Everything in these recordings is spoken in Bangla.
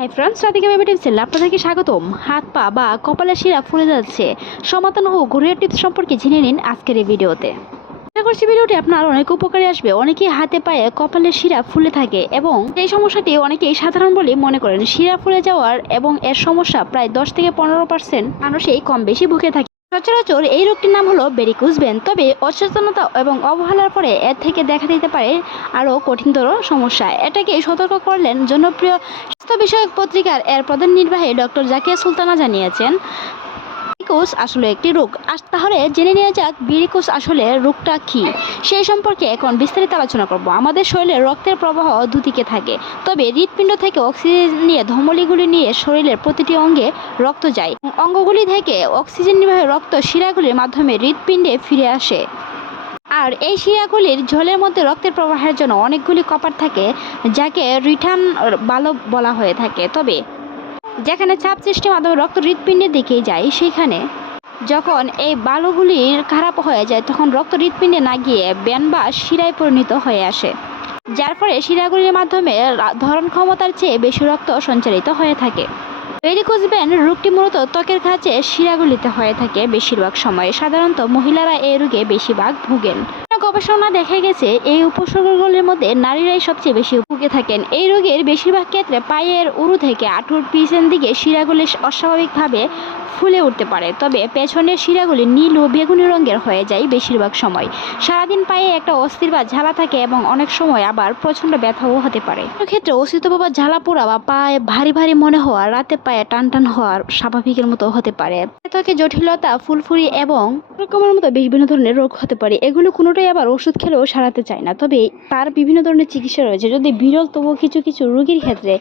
হাই ফ্রেন্ডস রাধিকা বেবি টিপসেল আপনাদেরকে স্বাগতম। হাত, পা বা কপালের শিরা ফুলে যাচ্ছে। সমাধান ও ঘুরিয়ে টিপস সম্পর্কে জেনে নিন আজকের এই ভিডিওতে। আশা করছি ভিডিওটি আপনার অনেক উপকারে আসবে। অনেকেই হাতে, পায়ে কপালের শিরা ফুলে থাকে এবং এই সমস্যাটি অনেকেই সাধারণ বলে মনে করেন। শিরা ফুলে যাওয়ার এবং এর সমস্যা প্রায় দশ থেকে পনেরো পার্সেন্ট মানুষই কম বেশি ভুগে থাকে। সচরাচর এই রোগটির নাম হলো বেরিকুজ বেন তবে অসচেতনতা এবং অবহেলার পরে এর থেকে দেখা দিতে পারে আরও কঠিনতর সমস্যা। এটাকে সতর্ক করলেন জনপ্রিয় স্বাস্থ্য বিষয়ক পত্রিকার এর প্রধান নির্বাহী ডক্টর জাকিয়া সুলতানা জানিয়েছেন। বিরিকুস আসলে একটি রোগ। আর তাহলে জেনে নেওয়া যাক বিরিকুস আসলে রোগটা কী। সেই সম্পর্কে এখন বিস্তারিত আলোচনা করব। আমাদের শরীরে রক্তের প্রবাহ দুদিকে থাকে। তবে হৃৎপিণ্ড থেকে অক্সিজেন নিয়ে ধমলিগুলি নিয়ে শরীরের প্রতিটি অঙ্গে রক্ত যায়। অঙ্গগুলি থেকে অক্সিজেন নির্বাহী রক্ত শিরাগুলির মাধ্যমে হৃৎপিণ্ডে ফিরে আসে। আর এই শিরাগুলির ঝোলের মধ্যে রক্তের প্রবাহের জন্য অনেকগুলি কপার থাকে, যাকে রিটার্ন বালব বলা হয়ে থাকে। তবে যেখানে চাপ সৃষ্টির মাধ্যমে রক্ত হৃৎপিণ্ডের দিকেই যায় সেখানে যখন এই বালুগুলির খারাপ হয়ে যায়, তখন রক্ত হৃৎপিণ্ডে না গিয়ে ব্যান বা শিরায় পরিণত হয়ে আসে। যার ফলে শিরাগুলির মাধ্যমে ধারণ ক্ষমতার চেয়ে বেশি রক্ত সঞ্চারিত হয়ে থাকে। ভেরিকোজ ভেন রোগটি মূলত ত্বকের কাছে শিরাগুলিতে হয়ে থাকে বেশিরভাগ সময়। সাধারণত মহিলারা এই রোগে বেশিরভাগ ভুগেন। গবেষণা দেখা গেছে, এই উপসর্গগুলির মধ্যে নারীরাই সবচেয়ে বেশি ভুগে থাকেন। এই রোগের বেশিরভাগ ক্ষেত্রে পায়ের উরু থেকে আঁটুর পিছন দিকে শিরাগুলি অস্বাভাবিকভাবে ফুলে উঠতে পারে। তবে পেছনের শিরাগুলি নীল ও বেগুনি রঙের হয়ে যায় বেশিরভাগ সময়। সারাদিন পায়ে একটা অস্থির বা ঝালা থাকে এবং অনেক সময় আবার প্রচণ্ড ব্যথাও হতে পারে। ক্ষেত্রে অস্তিত্ব বা ঝালা পোড়া বা পায়ে ভারী ভারী মনে হওয়া, রাতে পায়ে টান টান হওয়ার স্বাভাবিকের মতো হতে পারে। ত্বকে জটিলতা, ফুলফুরি এবং রকমের মতো বিভিন্ন ধরনের রোগ হতে পারে। এগুলো কোনোটাই আবার ওষুধ খেলেও সারাতে চায় না। তবে তার বিভিন্ন ধরনের চিকিৎসা রয়েছে। যদি বিরল, তবুও কিছু কিছু রোগীর ক্ষেত্রে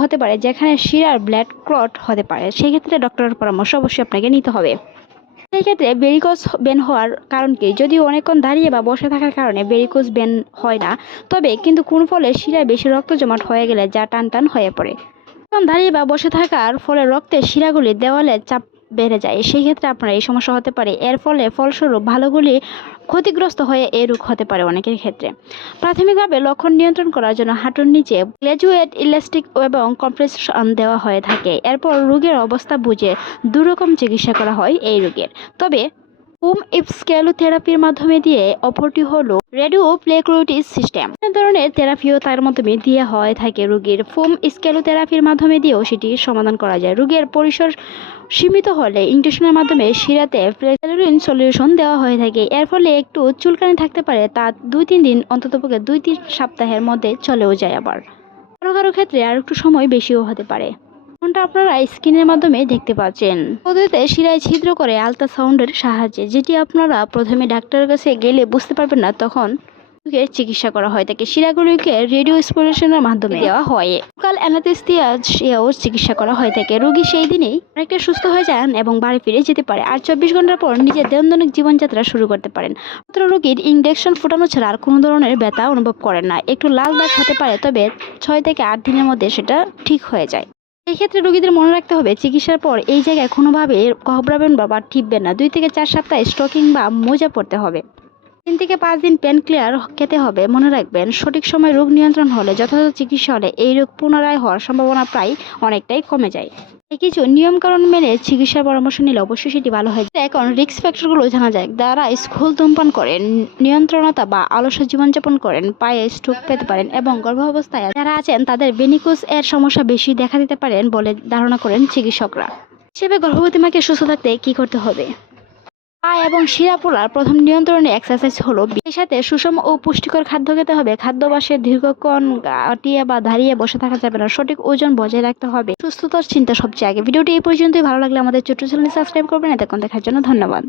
হতে পারে, যেখানে শিরার ব্লাড ক্লট হতে পারে সেই ক্ষেত্রে ডক্টরের পরামর্শ অবশ্যই আপনাকে নিতে হবে। সেই ক্ষেত্রে বেরিকোজ বেন হওয়ার কারণ কি? যদি অনেকক্ষণ দাঁড়িয়ে বা বসে থাকার কারণে বেরিকোজ বেন হয় না, তবে কিন্তু কোন ফলে শিরায় বেশি রক্ত জমাট হয়ে গেলে যা টান টান হয়ে পড়ে। দাঁড়িয়ে বা বসে থাকার ফলে রক্তের শিরাগুলি দেওয়ালে চাপ বেড়ে যায়। সেই ক্ষেত্রে আপনার এই সমস্যা হতে পারে। এর ফলে ফলস্বরূপ ভালোগুলি ক্ষতিগ্রস্ত হয়ে এই রোগ হতে পারে অনেকের ক্ষেত্রে। প্রাথমিকভাবে লক্ষণ নিয়ন্ত্রণ করার জন্য হাঁটুর নিচে গ্ল্যাজুয়েট, ইলাস্টিক এবং কম্প্রেশন দেওয়া হয়ে থাকে। এরপর রোগের অবস্থা বুঝে দুরকম চিকিৎসা করা হয় এই রোগের। তবে হোম স্ক্যালোথেরাপির মাধ্যমে দিয়ে অপরটি হলো রেডিও প্লেক্রোটিস সিস্টেম। এই ধরনের থেরাপিও তার মাধ্যমে দিয়ে হয়ে থাকে রোগীর। ফোম স্ক্যালোথেরাপির মাধ্যমে দিয়েও সেটি সমাধান করা যায়। রোগের পরিসর সীমিত হলে ইনজেকশনের মাধ্যমে শিরাতে ফ্লেক্সালুরিন সলিউশন দেওয়া হয়ে থাকে। এর ফলে একটু চুলকানি থাকতে পারে, তা দুই তিন দিন অন্ততপক্ষে দুই তিন সপ্তাহের মধ্যে চলেও যায় আবার। কারও কারও ক্ষেত্রে আর একটু সময় বেশিও হতে পারে। কোনটা আপনারা স্ক্রিনের মাধ্যমে দেখতে পাচ্ছেন। পদ্ধতিতে শিরায় ছিদ্র করে আলট্রাসাউন্ডের সাহায্যে, যেটি আপনারা প্রথমে ডাক্তারের কাছে গেলে বুঝতে পারবেন না, তখন চিকিৎসা করা হয়। থাকে শিরাগুলিকে রেডিও স্পোরেশনের মাধ্যমে দেওয়া হয়। লোকাল অ্যানাথেস্টিয়াও চিকিৎসা করা হয় থাকে রোগী সেই দিনেই অনেকটা সুস্থ হয়ে যান এবং বাড়ি ফিরে যেতে পারে আর চব্বিশ ঘণ্টার পর নিজের দৈনন্দিন জীবনযাত্রা শুরু করতে পারেন। মাত্র রোগীর ইঞ্জেকশন ফোটানো ছাড়া আর কোনো ধরনের ব্যথা অনুভব করেন না। একটু লাল দাগ হতে পারে, তবে ছয় থেকে আট দিনের মধ্যে সেটা ঠিক হয়ে যায়। এই ক্ষেত্রে রোগীদের মনে রাখতে হবে, চিকিৎসার পর এই জায়গায় কোনোভাবে ঘবরাবেন বা বা টিপবেন না। দুই থেকে চার সপ্তাহে স্টকিং বা মোজা পড়তে হবে। তিন থেকে পাঁচ দিন পেন ক্লিয়ার খেতে হবে, মনে রাখবেন সঠিক সময় রোগ নিয়ন্ত্রণ হলে, যথাযথ চিকিৎসা হলে এই রোগ পুনরায় হওয়ার সম্ভাবনা প্রায় অনেকটাই কমে যায়। কিছু নিয়মকানুন মেনে চিকিৎসার পরামর্শ নিলে অবশ্যই সেটি ভালো হয়। এখন রিক্স ফ্যাক্টরগুলো জানা যায়। যারা স্কুল ধূমপান করেন, নিয়ন্ত্রণতা বা আলস্য জীবনযাপন করেন, পায়ে স্ট্রোক পেতে পারেন এবং গর্ভাবস্থায় যারা আছেন, তাদের বেনিকুস এর সমস্যা বেশি দেখা দিতে পারেন বলে ধারণা করেন চিকিৎসকরা। হিসেবে গর্ভবতী মাকে সুস্থ থাকতে কি করতে হবে? পা এবং শিরা পোলার প্রথম নিয়ন্ত্রণের এক্সারসাইজ হলো এর সাথে সুষম ও পুষ্টিকর খাদ্য খেতে হবে। খাদ্যাভ্যাসে দীর্ঘক্ষণ গাটিয়ে বা দাঁড়িয়ে বসে থাকা যাবে না। সঠিক ওজন বজায় রাখতে হবে। সুস্থতার চিন্তা সবচেয়ে আগে। ভিডিওটি এই পর্যন্তই। ভালো লাগলে আমাদের ছোট্ট চ্যানেল সাবস্ক্রাইব করবেন। এতক্ষণ দেখার জন্য ধন্যবাদ।